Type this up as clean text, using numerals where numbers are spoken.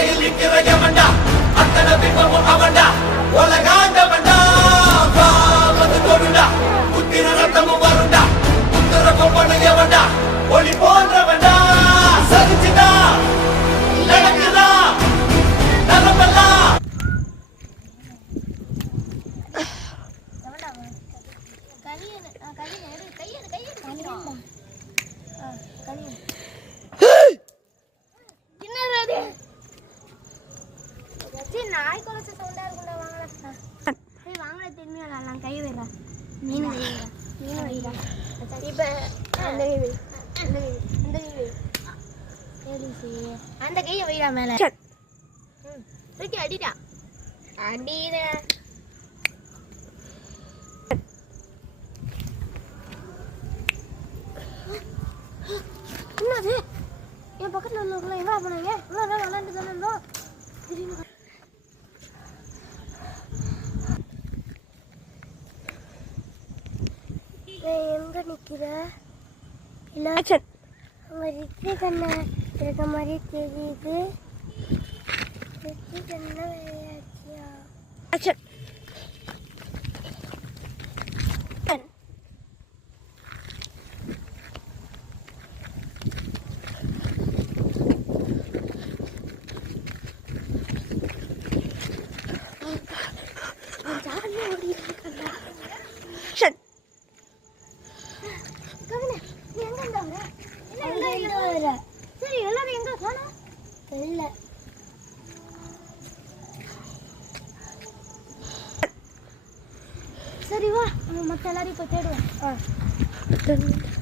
கோட்டையில் நிற்கிற எவன்டா அத்தனை பிம்பமும் அவன்டா உலகாண்டவன்டா வந்து தொடுடா புத்திர ரத்தமும் வருண்டா புத்திர கொம்பனு எவன்டா ஒளி போன்றவன்டா சரிச்சுடா நடக்குதா நலமெல்லாம் நாய் குறைச்ச சவுண்டா இருக்குண்டா வாங்கல திரும்பி வரலாம் கை வைடா மீன் வைடா மீன் வைடா இப்ப அந்த கை வை அந்த கை அந்த கை வை சரி அந்த கையை வைடா மேல தூக்கி அடிடா அடிட என்னது என் பக்கத்துல உள்ளவங்க என்ன பண்ணாங்க இவ்வளோ நேரம் விளாண்டு தானே இருந்தோம் திடீர்னு எங்க நிக்கிற இலாச்சன் அங்க ரித்தி கண்ண இருக்க மாதிரி தெரியுது ரித்தி கண்ண வேலையாச்சியா அச்சன் சரி எல்லாரும் எங்க காணோம் தெரியல சரி வா மத்த எல்லாரையும் போய் தேடுவோம்